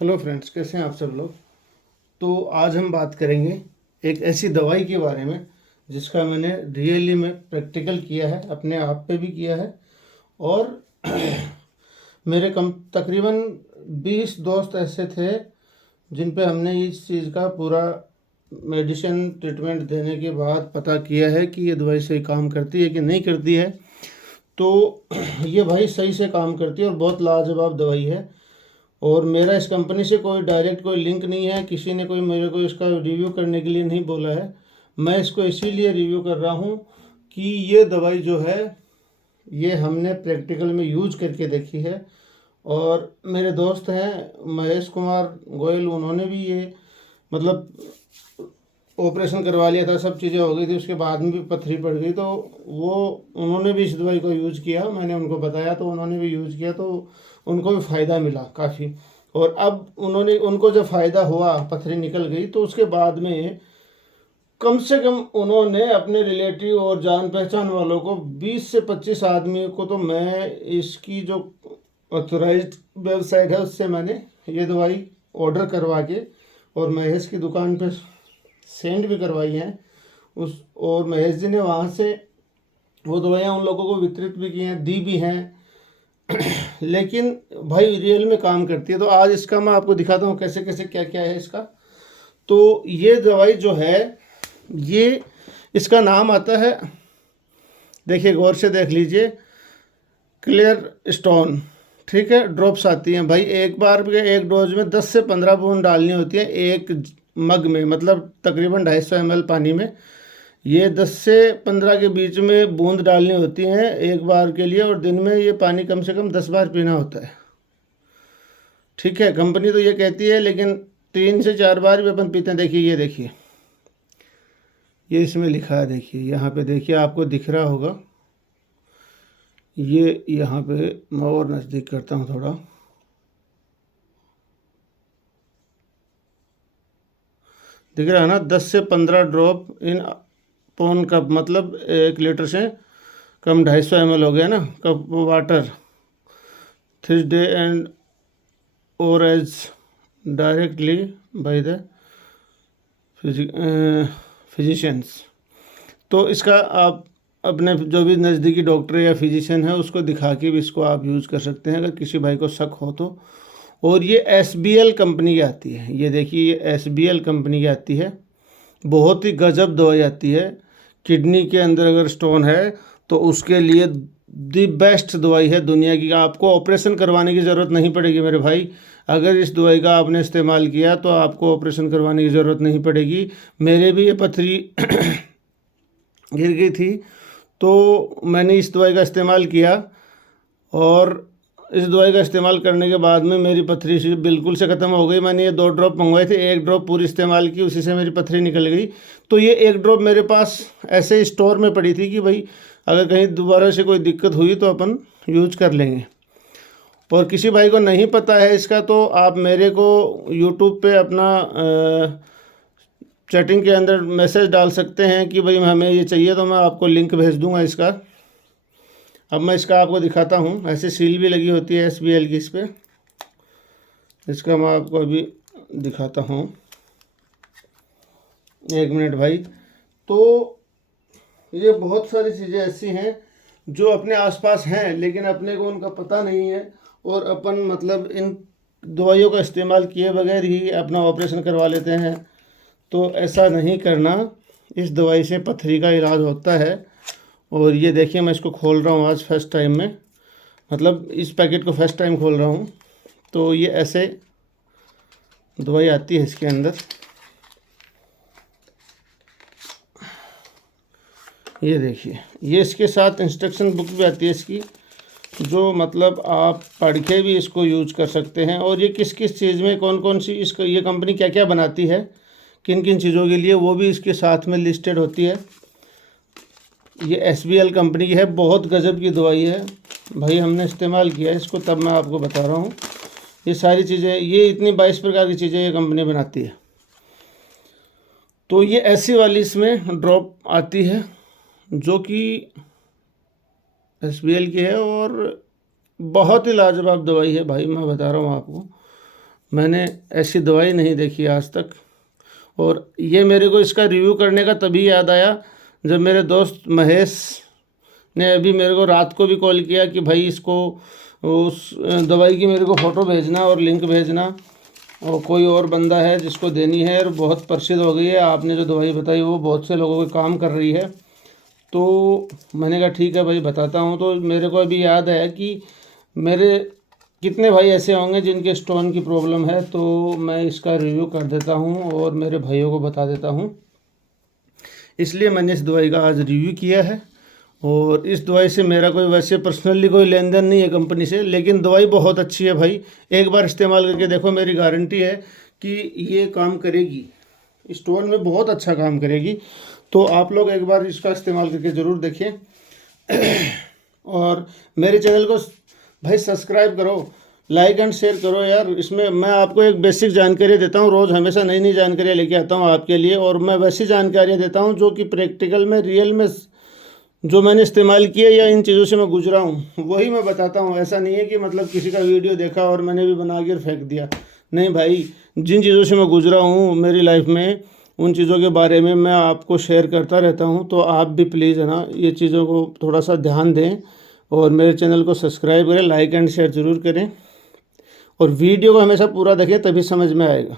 Hello friends, कैसे हैं आप सब लोग। तो आज हम बात करेंगे एक ऐसी दवाई के बारे में जिसका मैंने रियली में प्रैक्टिकल किया है, अपने आप पे भी किया है। और मेरे कम तकरीबन 20 दोस्त ऐसे थे जिन पे हमने इस चीज़ का पूरा मेडिसिन ट्रीटमेंट देने के बाद पता किया है कि ये दवाई सही काम करती है कि नहीं करती है। तो ये भाई सही से काम करती है और बहुत लाजवाब दवाई है। और मेरा इस कंपनी से कोई डायरेक्ट कोई लिंक नहीं है, किसी ने कोई मेरे को इसका रिव्यू करने के लिए नहीं बोला है। मैं इसको इसीलिए रिव्यू कर रहा हूँ कि ये दवाई जो है ये हमने प्रैक्टिकल में यूज करके देखी है। और मेरे दोस्त हैं महेश कुमार गोयल, उन्होंने भी ये मतलब ऑपरेशन करवा लिया था, सब चीज़ें हो गई थी, उसके बाद में भी पथरी पड़ गई। तो वो उन्होंने भी इस दवाई को यूज़ किया, मैंने उनको बताया तो उन्होंने भी यूज़ किया, तो उनको भी फ़ायदा मिला काफ़ी। और अब उनको जब फ़ायदा हुआ, पथरी निकल गई, तो उसके बाद में कम से कम उन्होंने अपने रिलेटिव और जान पहचान वालों को 20 से 25 आदमी को, तो मैं इसकी जो ऑथोराइज्ड वेबसाइट है उससे मैंने ये दवाई ऑर्डर करवा के और महेश की दुकान पे सेंड भी करवाई हैं उस, और महेश जी ने वहाँ से वो दवाइयाँ उन लोगों को वितरित भी की हैं, दी भी हैं। लेकिन भाई रियल में काम करती है। तो आज इसका मैं आपको दिखाता हूँ कैसे कैसे क्या क्या है इसका। तो ये दवाई जो है, ये इसका नाम आता है, देखिए गौर से देख लीजिए, क्लियर स्टोन। ठीक है, ड्रॉप्स आती हैं भाई, एक बार के एक डोज में 10 से 15 बूंद डालनी होती है एक मग में, मतलब तकरीबन 250 ml पानी में। ये 10 से 15 के बीच में बूंद डालनी होती हैं एक बार के लिए, और दिन में ये पानी कम से कम 10 बार पीना होता है। ठीक है, कंपनी तो ये कहती है, लेकिन 3 से 4 बार भी अपन पीते हैं। देखिए, ये देखिए, ये इसमें लिखा है, देखिए यहाँ पे, देखिए आपको दिख रहा होगा, ये यहाँ पे मैं और नज़दीक करता हूँ थोड़ा, दिख रहा है ना, 10 से 15 ड्रॉप इन पौन कप, मतलब 1 लीटर से कम 250 ml हो गया ना, cup water, this day and और as directly by the physicians. तो इसका आप अपने जो भी नज़दीकी डॉक्टर या फिजिशियन है उसको दिखा के भी इसको आप यूज़ कर सकते हैं अगर किसी भाई को शक हो तो। और ये SBL कंपनी की आती है, ये देखिए, ये SBL कंपनी की आती है, बहुत ही गजब दवाई आती है। किडनी के अंदर अगर स्टोन है तो उसके लिए दी बेस्ट दवाई है दुनिया की। आपको ऑपरेशन करवाने की ज़रूरत नहीं पड़ेगी मेरे भाई। अगर इस दवाई का आपने इस्तेमाल किया तो आपको ऑपरेशन करवाने की ज़रूरत नहीं पड़ेगी। मेरे भी ये पथरी गिर गई थी तो मैंने इस दवाई का इस्तेमाल किया, और इस दवाई का इस्तेमाल करने के बाद में मेरी पथरी से बिल्कुल से ख़त्म हो गई। मैंने ये 2 ड्रॉप मंगवाए थे, 1 ड्रॉप पूरी इस्तेमाल की, उसी से मेरी पथरी निकल गई। तो ये 1 ड्रॉप मेरे पास ऐसे स्टोर में पड़ी थी कि भाई अगर कहीं दोबारा से कोई दिक्कत हुई तो अपन यूज कर लेंगे। और किसी भाई को नहीं पता है इसका तो आप मेरे को यूट्यूब पे अपना चैटिंग के अंदर मैसेज डाल सकते हैं कि भाई हमें ये चाहिए, तो मैं आपको लिंक भेज दूंगा इसका। अब मैं इसका आपको दिखाता हूँ, ऐसे सील भी लगी होती है SBL की इस पर। इसका मैं आपको अभी दिखाता हूँ, 1 मिनट भाई। तो ये बहुत सारी चीज़ें ऐसी हैं जो अपने आसपास हैं लेकिन अपने को उनका पता नहीं है, और अपन मतलब इन दवाइयों का इस्तेमाल किए बगैर ही अपना ऑपरेशन करवा लेते हैं। तो ऐसा नहीं करना, इस दवाई से पथरी का इलाज होता है। और ये देखिए, मैं इसको खोल रहा हूँ आज फर्स्ट टाइम में, मतलब इस पैकेट को फर्स्ट टाइम खोल रहा हूँ। तो ये ऐसे दवाई आती है इसके अंदर, ये देखिए, ये इसके साथ इंस्ट्रक्शन बुक भी आती है इसकी, जो मतलब आप पढ़ के भी इसको यूज कर सकते हैं। और ये किस किस चीज़ में, कौन कौन सी इसको, ये कंपनी क्या क्या बनाती है, किन किन चीज़ों के लिए, वो भी इसके साथ में लिस्टेड होती है। ये SBL कंपनी की है, बहुत गजब की दवाई है भाई, हमने इस्तेमाल किया है इसको, तब मैं आपको बता रहा हूँ। ये सारी चीज़ें, ये इतनी 22 प्रकार की चीज़ें ये कंपनी बनाती है। तो ये ऐसी वाली इसमें ड्रॉप आती है जो कि SBL की है, और बहुत ही लाजवाब दवाई है भाई, मैं बता रहा हूँ आपको। मैंने ऐसी दवाई नहीं देखी आज तक। और ये मेरे को इसका रिव्यू करने का तभी याद आया जब मेरे दोस्त महेश ने अभी मेरे को रात को भी कॉल किया कि भाई इसको उस दवाई की मेरे को फ़ोटो भेजना और लिंक भेजना, और कोई और बंदा है जिसको देनी है और बहुत प्रसिद्ध हो गई है, आपने जो दवाई बताई वो बहुत से लोगों के काम कर रही है। तो मैंने कहा ठीक है भाई बताता हूँ। तो मेरे को अभी याद आया कि मेरे कितने भाई ऐसे होंगे जिनके स्टोन की प्रॉब्लम है, तो मैं इसका रिव्यू कर देता हूँ और मेरे भाइयों को बता देता हूँ। इसलिए मैंने इस दवाई का आज रिव्यू किया है। और इस दवाई से मेरा कोई वैसे पर्सनली कोई लेन देन नहीं है कंपनी से, लेकिन दवाई बहुत अच्छी है भाई। एक बार इस्तेमाल करके देखो, मेरी गारंटी है कि ये काम करेगी, स्टोन में बहुत अच्छा काम करेगी। तो आप लोग एक बार इसका इस्तेमाल करके ज़रूर देखिए। और मेरे चैनल को भाई सब्सक्राइब करो, लाइक एंड शेयर करो यार। इसमें मैं आपको एक बेसिक जानकारी देता हूँ, रोज़ हमेशा नई नई जानकारियाँ लेके आता हूँ आपके लिए। और मैं वैसी जानकारियाँ देता हूँ जो कि प्रैक्टिकल में, रियल में जो मैंने इस्तेमाल किया या इन चीज़ों से मैं गुजरा हूँ वही मैं बताता हूँ। ऐसा नहीं है कि मतलब किसी का वीडियो देखा और मैंने भी बना के फेंक दिया, नहीं भाई। जिन चीज़ों से मैं गुजरा हूँ मेरी लाइफ में, उन चीज़ों के बारे में मैं आपको शेयर करता रहता हूँ। तो आप भी प्लीज़ है ना ये चीज़ों को थोड़ा सा ध्यान दें और मेरे चैनल को सब्सक्राइब करें, लाइक एंड शेयर ज़रूर करें और वीडियो को हमेशा पूरा देखें, तभी समझ में आएगा।